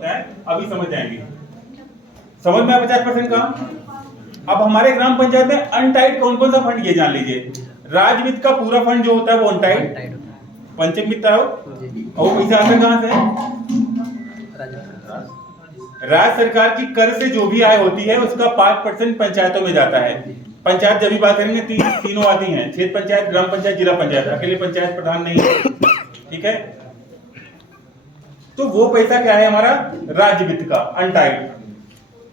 होता है अभी समझ जाएंगे। समझ में आया 50% का। अब हमारे ग्राम पंचायत में अनटाइड कौन कौन सा फंड ये जान लीजिए। राज्य वित्त का पूरा फंड जो होता है वो अनटाइड, पंचम वित्त है और वो पैसा आता कहां से? राज्य सरकार की कर से जो भी आय होती है उसका 5% पंचायतों में जाता है। पंचायत जब भी बात करेंगे तीनों आती हैं, क्षेत्र पंचायत, ग्राम पंचायत, जिला पंचायत, अकेले पंचायत प्रधान नहीं है, ठीक है। तो वो पैसा क्या है हमारा? राज्य वित्त का अनटाइड,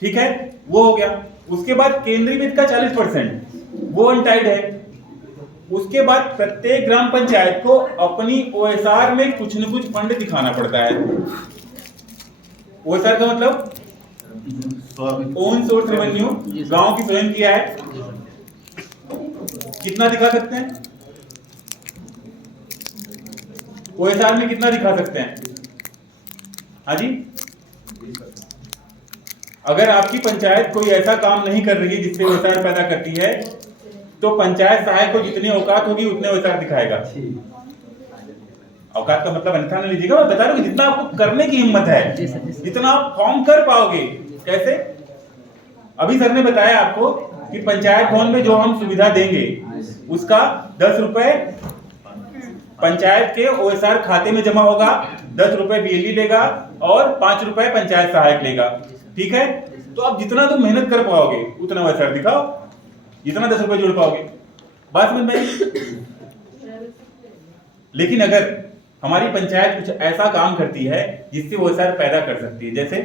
ठीक है, वो हो गया। उसके बाद केंद्रीय वित्त का 40% वो अनटाइड है। उसके बाद प्रत्येक ग्राम पंचायत को अपनी ओएसआर में कुछ न कुछ फंड दिखाना पड़ता है। ओएसआर का मतलब ओन सोर्स रेवेन्यू, गांव की स्वयं किया है। कितना दिखा सकते हैं ओएसआर में? कितना दिखा सकते हैं? हाँ जी, अगर आपकी पंचायत कोई ऐसा काम नहीं कर रही है जिससे ओएसआर पैदा करती है तो पंचायत सहायक को जितनी औकात होगी उतने ओएसआर दिखाएगा। औकात का मतलब अन्यथा नहीं लीजिएगा, मैं बता रहा हूं जितना आपको करने की हिम्मत है, जितना आप फॉर्म कर पाओगे। कैसे? अभी सर ने बताया आपको कि पंचायत भवन में जो हम सुविधा देंगे उसका 10 रुपए पंचायत के ओएसआर खाते में जमा होगा, 10 रुपए बीएलई लेगा और 5 रुपए पंचायत सहायक लेगा, ठीक है। तो आप जितना तुम मेहनत कर पाओगे उतना ओएसआर दिखाओ, जितना 10 रुपए जोड़ पाओगे। बात समझ में? लेकिन अगर हमारी पंचायत कुछ ऐसा काम करती है जिससे ओएसआर पैदा कर सकती है, जैसे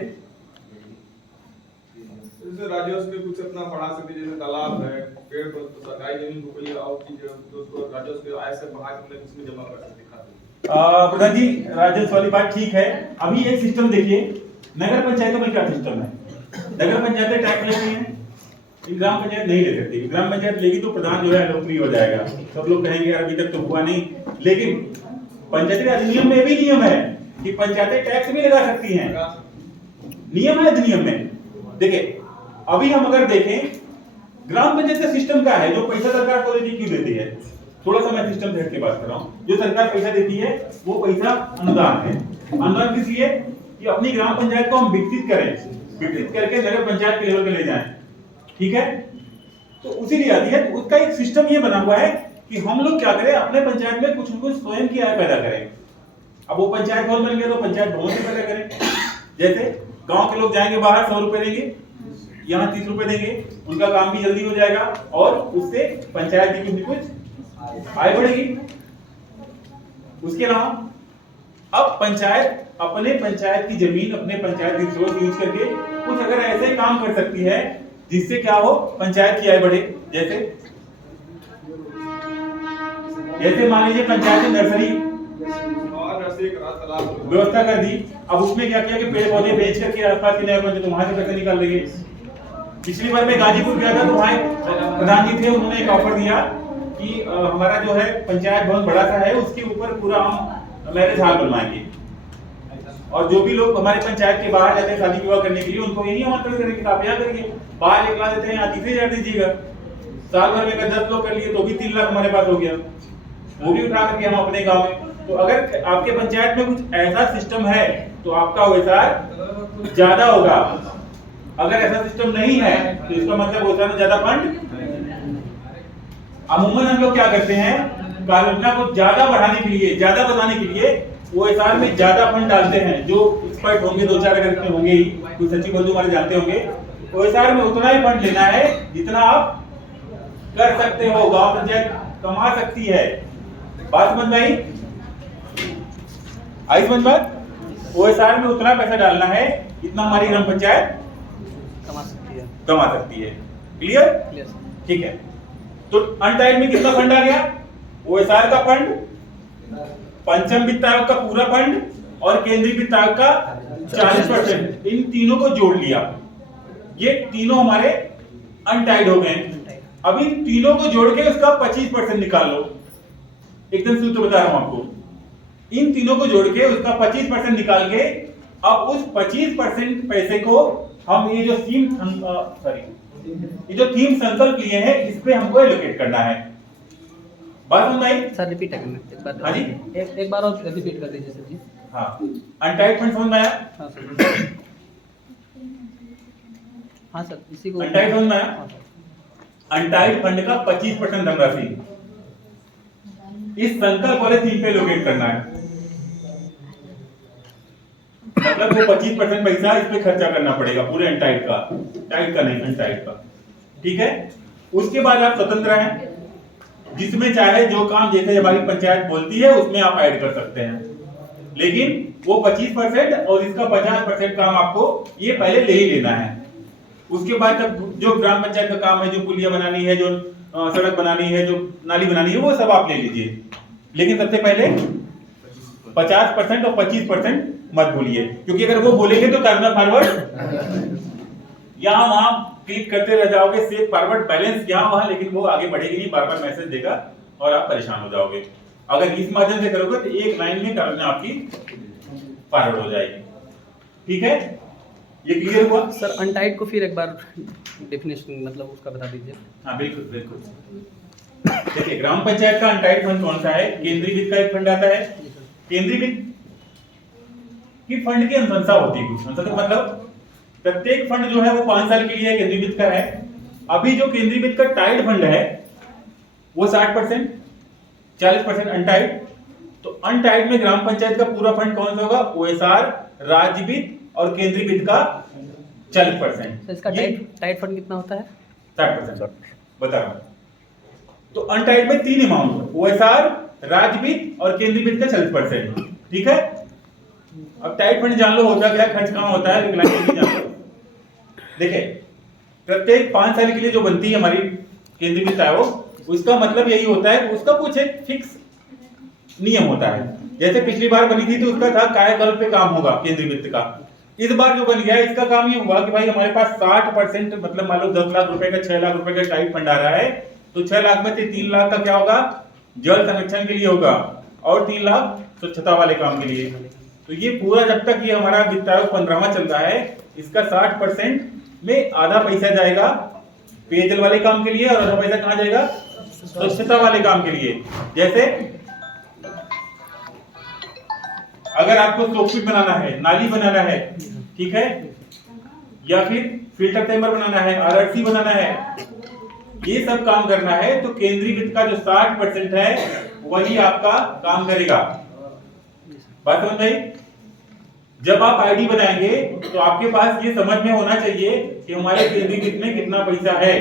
राजस्व के कुछ अपना बढ़ा सकते, जैसे तालाब है, पेड़ पौधे, सरकारी जमीन को कोई और चीज है तो उसको राजस्व के आय से बढ़ा के इसमें जमा कर सकते हैं। प्रधान जी, राजस्व वाली बात ठीक है। अभी एक सिस्टम देखिए, नगर पंचायतों में क्या सिस्टम है? नगर पंचायतें टैक्स लेती हैं, ग्राम पंचायत नहीं ले सकती। ग्राम पंचायत लेगी तो प्रधान जो है लोकप्रिय हो जाएगा, सब लोग कहेंगे यार अभी तक तो हुआ नहीं। लेकिन पंचायती अधिनियम में भी नियम है कि पंचायतें टैक्स भी लगा सकती हैं, नियम है अधिनियम में। देखिए अभी हम अगर देखें ग्राम पंचायत का सिस्टम क्या है, जो पैसा सरकार को देती क्यों देती है? थोड़ा सा मैं सिस्टम से हट के बात कर रहा हूं। जो सरकार पैसा देती है वो पैसा अनुदान है। अनुदान किस लिए? कि अपनी ग्राम पंचायत को हम विकसित करें, विकसित करके नगर पंचायत के लेवल पे ले जाएं, ठीक है। तो उसी लिए आती है। तो उसका एक सिस्टम ये बना हुआ है कि हम लोग क्या करें, अपने पंचायत में कुछ न कुछ स्वयं की आय पैदा करें। अब वो पंचायत भवन बन गया तो पंचायत भवन से पैदा करें। जैसे गांव के लोग जाएंगे बाहर 100 रुपए देंगे, यहाँ 30 रुपए देंगे, उनका काम भी जल्दी हो जाएगा और उससे पंचायत की कुछ आय बढ़ेगी। उसके अलावा अब पंचायत अपने पंचायत की जमीन, अपने पंचायत की रिसोर्स यूज करके कुछ अगर ऐसे काम कर सकती है जिससे क्या हो, पंचायत की आय बढ़े। जैसे मान लीजिए पंचायत ने नर्सरी व्यवस्था कर दी। अब उसमें क्या किया कि पेड़ पौधे बेच करके आसपास की नगर पंचायत वहां से पैसे निकाल लेंगे। पिछली बार मैं गाजीपुर गया था तो वहां प्रधान जी थे, उन्होंने एक ऑफर दिया कि हमारा जो है पंचायत भवन बड़ा सा है, उसके ऊपर पूरा हम मैरिज हॉल बनवाएंगे और जो भी लोग हमारे पंचायत के बाहर जाते हैं शादी विवाह करने के लिए उनको यही आमंत्रित करेंगे कि आप यहाँ करिए। बाहर 1 लाख देते हैं, यहाँ 30,000 दीजिएगा। साल भर में अगर 10 लोग कर लिए तो भी 3 लाख हमारे पास हो गया, वो भी उठा करके हम अपने गांव में। तो अगर आपके पंचायत में कुछ ऐसा सिस्टम है तो आपका ओएसआर ज्यादा होगा। अगर ऐसा सिस्टम नहीं है तो इसका मतलब ओएसआर में ज्यादा फंड। अमूमन हम लोग क्या करते हैं, कार्ययोजना को ज्यादा बढ़ाने के लिए, ज्यादा बताने के लिए ओएसआर में ज्यादा फंड डालते हैं। जो एक्सपर्ट होंगे 2-4 अगर इतने होंगे ही, कुछ सचिव बंधु हमारे जानते होंगे, ओएसआर में उतना ही फंड लेना है जितना आप कर सकते हो, गांव पंचायत कमा सकती है। बात समझ में आई? आई समझ बात? ओएसआर में उतना पैसा डालना है जितना हमारी ग्राम पंचायत कमा सकती है। क्लियर? ठीक है। तो अनटाइड में कितना फंड आ गया? ओएसआर का फंड, पंचम वित्त आयोग का पूरा फंड और केंद्रीय वित्त आयोग का 40%। इन तीनों को जोड़ लिया, ये तीनों हमारे अनटाइड हो गए। अब इन तीनों को जोड़ के उसका 25% निकाल लो। एकदम सूत्र बता रहा हूं आपको। इन तीनों को जोड़ के उसका 25% निकाल के अब उस 25% पैसे को हम ये जो थीम संकल्प लिए हैं इस पे हमको एलोकेट करना है। बात समझ आई? सर रिपीट करना एक बार। हाँ जी, एक बार और रिपीट कर दीजिए सर जी। हाँ, अनटाइड फंड समझ में आया? हाँ सर। हाँ सर, इसी को अनटाइड फंड में हाँ सर। अनटाइड फंड का 25% धनराशि इस संकल्प वाले थीम पे लोकेट करना है। मतलब वो 25% पैसा इस पे खर्चा करना पड़ेगा पूरे अनटाइड का, टाइड का नहीं, अनटाइड का। ठीक है, उसके बाद आप स्वतंत्र हैं, जिसमें चाहे जो काम जैसे हमारी पंचायत बोलती है उसमें आप ऐड कर सकते हैं, लेकिन वो 25% और इसका 50% काम आपको ये पहले ले ही लेना है। उसके बाद जब जो ग्राम पंचायत का काम है, जो पुलिया बनानी है, जो सड़क बनानी है, जो नाली बनानी है, वो सब आप ले लीजिए, लेकिन सबसे पहले 50% और 25% मत भूलिए, क्योंकि अगर वो बोलेंगे तो करना फॉरवर्ड यहाँ वहां क्लिक करते रह जाओगे, सेव फॉरवर्ड बैलेंस यहाँ वहां, लेकिन वो आगे बढ़ेगी नहीं, बार बार मैसेज देगा और आप परेशान हो जाओगे। अगर इस माध्यम से करोगे तो एक लाइन में करना आपकी फॉरवर्ड हो जाएगी। ठीक है, ये क्लियर हुआ सर अनटाइड को फिर एक बार डेफिनेशन मतलब उसका बता दीजिए। हाँ बिल्कुल बिल्कुल। देखिए ग्राम पंचायत का अनटाइड फंड कौन सा है? केंद्रीय वित्त का एक फंड आता है। केंद्रीय वित्त की फंड की अनुशंसा होती है कुछ, मतलब प्रत्येक फंड जो है वो 5 साल के लिए केंद्रीय वित्त का है। अभी जो केंद्रीय वित्त का टाइड फंड है वो 60%, 40% अनटाइड। तो अनटाइड में ग्राम पंचायत का पूरा फंड कौन सा होगा? ओएसआर, राज्य वित्त और केंद्रीय वित्त का 40%। इसका टाइड फंड कितना होता है? 60% बता रहा हूं। तो अनटाइड में 3 अमाउंट, ओएसआर, राज्य वित्त और केंद्रीय वित्त का 40%। ठीक है, अब टाइड फंड जान लो होता क्या, खर्च कहाँ होता है, विकलांग भी जान लो। देखिए प्रत्येक 5 साल के लिए जो बनती है हमारी केंद्रीय वित्त आयोग, उसका मतलब यही होता है कि उसका कुछ एक फिक्स नियम होता है। जैसे पिछली बार बनी थी तो उसका था कायाकल्प पे काम होगा केंद्रीय वित्त का। इस बार जो बन गया है इसका काम ये हुआ कि भाई हमारे पास 60%, मतलब मान लो 10 लाख रुपए का 6 लाख रुपए का टाइड फंड आ रहा है, तो 6 लाख में से 3 लाख का क्या होगा? जल संरक्षण के लिए होगा और 3 लाख स्वच्छता वाले काम के लिए। तो ये पूरा जब तक ये हमारा वित्त आयोग 15वां चल रहा है, इसका 60% में आधा पैसा जाएगा पेयजल वाले काम के लिए और आधा पैसा कहां जाएगा? स्वच्छता वाले काम के लिए। जैसे अगर आपको सोकपीट बनाना है, नाली बनाना है, ठीक है, या फिर फिल्टर चैम्बर बनाना है, आरआरसी बनाना है, ये सब काम करना है, तो केंद्रीय वित्त का जो 60% है वही आपका काम करेगा। बात समझ आई? जब आप आईडी बनाएंगे तो आपके पास ये समझ में होना चाहिए कि हमारे केंद्रीय वित्त में कितना पैसा है,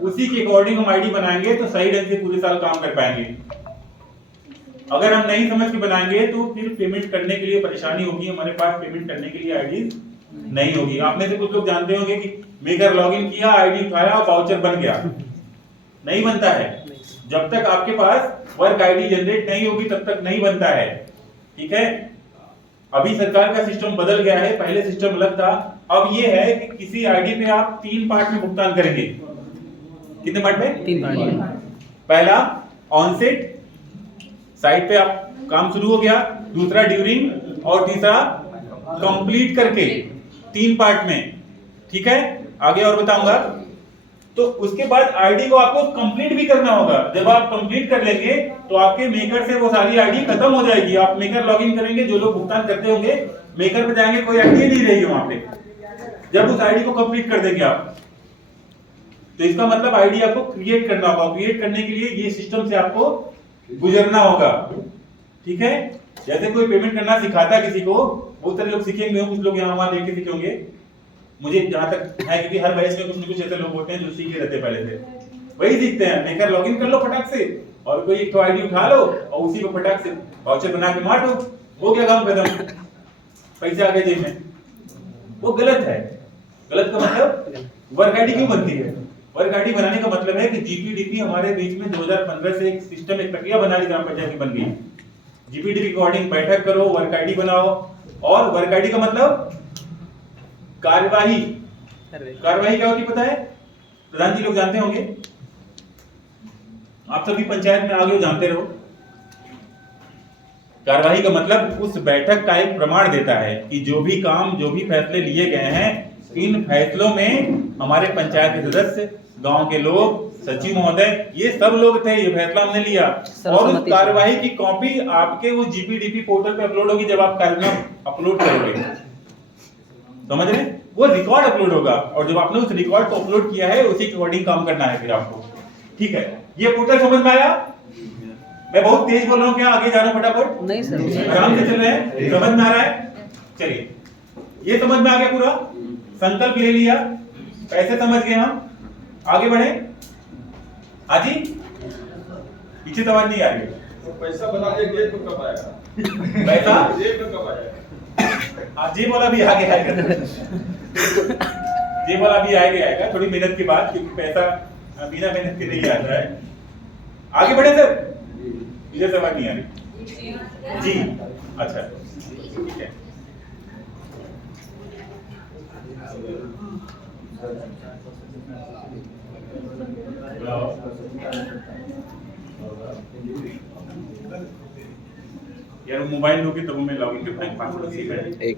उसी के अकॉर्डिंग हम आईडी बनाएंगे तो सही ढंग से पूरे साल काम कर पाएंगे। अगर हम नहीं समझ के बनाएंगे तो फिर पेमेंट करने के लिए परेशानी होगी, हमारे पास पेमेंट करने के लिए आईडी नहीं होगी। आप में से कुछ लोग जानते होंगे कि मेकर लॉगिन किया, आईडी उठाया और वाउचर बन गया। नहीं बनता है, जब तक आपके पास वर्क आईडी जनरेट नहीं होगी तब तक नहीं बनता है। ठीक है, अभी सरकार का सिस्टम बदल गया है, पहले सिस्टम अलग था। अब ये है कि किसी आईडी पे आप 3 पार्ट में भुगतान करेंगे। कितने पार्ट में? 3 पार्ट। पहला ऑनसेट, साइट पे आप काम शुरू हो गया, दूसरा ड्यूरिंग और तीसरा कंप्लीट करके, 3 पार्ट में। ठीक है, आगे और बताऊंगा। तो उसके बाद आईडी को आपको कंप्लीट भी करना होगा। जब आप कंप्लीट कर लेंगे तो आपके मेकर से वो सारी आईडी खत्म हो जाएगी। आप मेकर लॉगिन करेंगे, जो लोग भुगतान करते होंगे मेकर पे जाएंगे, कोई आईडी नहीं रहेगी वहां पे। जब उस आईडी को कंप्लीट कर देंगे आप, तो इसका मतलब आईडी आपको क्रिएट करना होगा। क्रिएट करने के लिए ये सिस्टम से आपको गुजरना होगा। ठीक है, जैसे कोई पेमेंट करना सिखाता है किसी को, बहुत सारे लोग सीखेंगे, कुछ लोग यहाँ वहां देख के सीखेंगे, मुझे जहां तक है, क्योंकि हर बैच में कुछ न कुछ ऐसे लोग होते हैं जो सीखे रहते पहले से, वही सीखते हैं। मेकर लॉगिन कर लो फटाक से और कोई एक तो आईडी उठा लो और उसी को फटाक से वाउचर बना के मार दो, हो गया काम खत्म, पैसे आ गए जेब में। वो गलत है। गलत का मतलब वर्क आईडी क्यों बनती है? वर्क आईडी बनाने का मतलब है कि जीपीडीपी हमारे बीच में 2015 से एक सिस्टम, एक प्रक्रिया बना ली, ग्राम पंचायत की बन गई। जीपीडीपी के अकॉर्डिंग बैठक करो, वर्क आईडी बनाओ। और वर्क आईडी का मतलब कार्यवाही। कार्यवाही क्या होती पता है? प्रधान जी लोग जानते होंगे, आप सभी पंचायत में आगे जानते रहो। कार्यवाही का मतलब उस बैठक का एक प्रमाण देता है कि जो भी काम, जो भी फैसले लिए गए हैं, इन फैसलों में हमारे पंचायत के सदस्य, गांव के लोग, सचिव महोदय, ये सब लोग थे, ये फैसला हमने लिया। और उस कार्यवाही की कॉपी आपके उस जीपीडीपी पोर्टल पे अपलोड होगी जब आप कार्यक्रम अपलोड करोगे। समझ रहे? वो रिकॉर्ड अपलोड होगा, और जब आपने उस रिकॉर्ड को अपलोड किया है उसी के अकॉर्डिंग काम करना है फिर आपको। ठीक है, ये पोर्टल समझ में आया? मैं बहुत तेज बोल रहा हूँ क्या? आगे जाना फटाफट? नहीं सर, आराम से चल रहे हैं, समझ में आ रहा है? चलिए, ये समझ में आ गया पूरा, संकल्प ले लिया, पैसे समझ गए हम, आगे बढ़े। हाजी पीछे तो आवाज नहीं आ रही है। तो पैसा बना के जेब में कब आएगा? पैसा जेब में कब आएगा? हाँ, जी बोला भी आगे आएगा, जी बोला भी आगे आएगा थोड़ी मेहनत के बाद, क्योंकि पैसा बिना मेहनत के नहीं आता है। आगे बढ़े सर, इधर समझ नहीं आ रही जी। अच्छा ठीक है, यार मोबाइल लोगे तब मैं लॉगिन के पासवर्ड एक